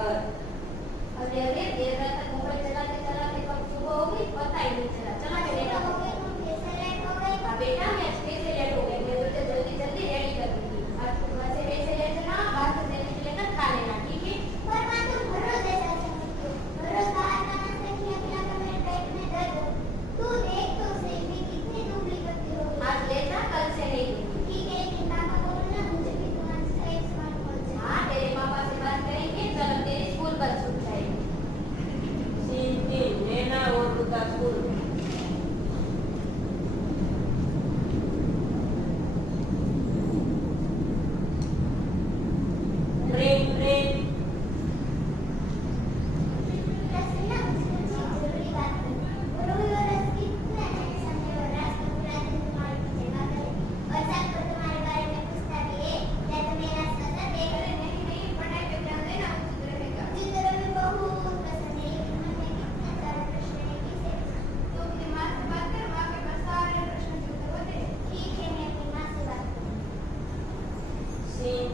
God. Are there any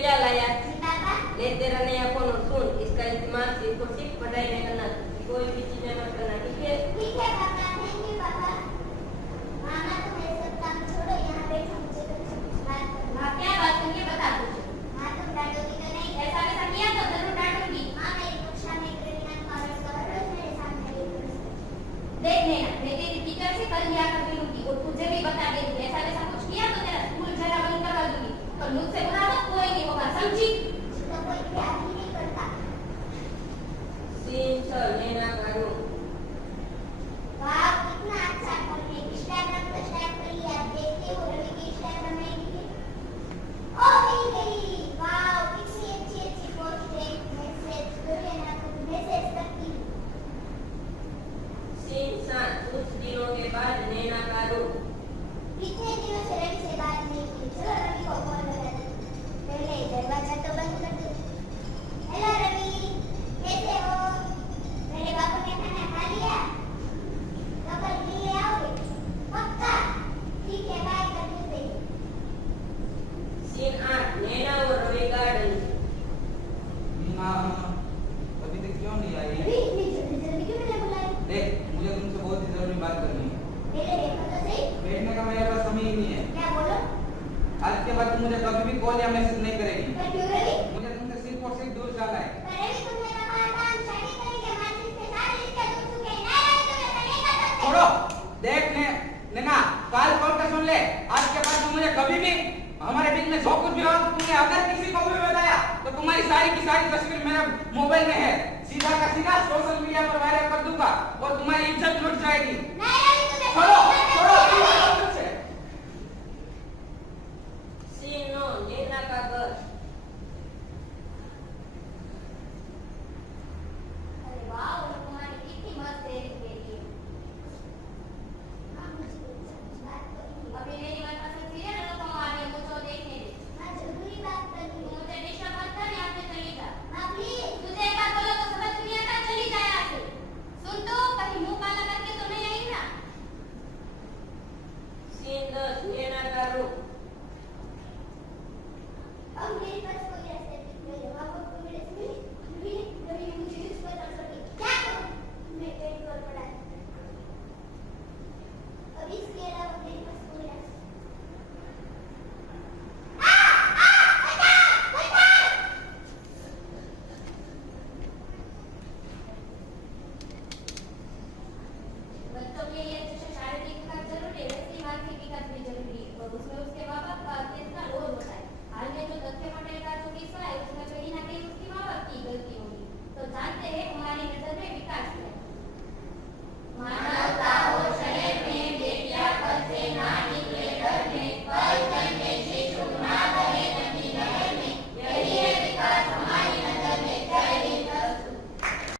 क्या लाया लेते रहने या कौन सुन इसका इस्तेमाल इसको सिर्फ पढ़ाई में करना कोई भी Picnic हमारे बीच में जो कुछ भी रहा तुमने अगर किसी को भी बताया तो तुम्हारी सारी की सारी तस्वीर मेरे मोबाइल में है। सीधा का सीधा सोशल मीडिया पर वायरल कर दूँगा और तुम्हारी इज़्ज़त लुट जाएगी। छोड़ो छोड़ो।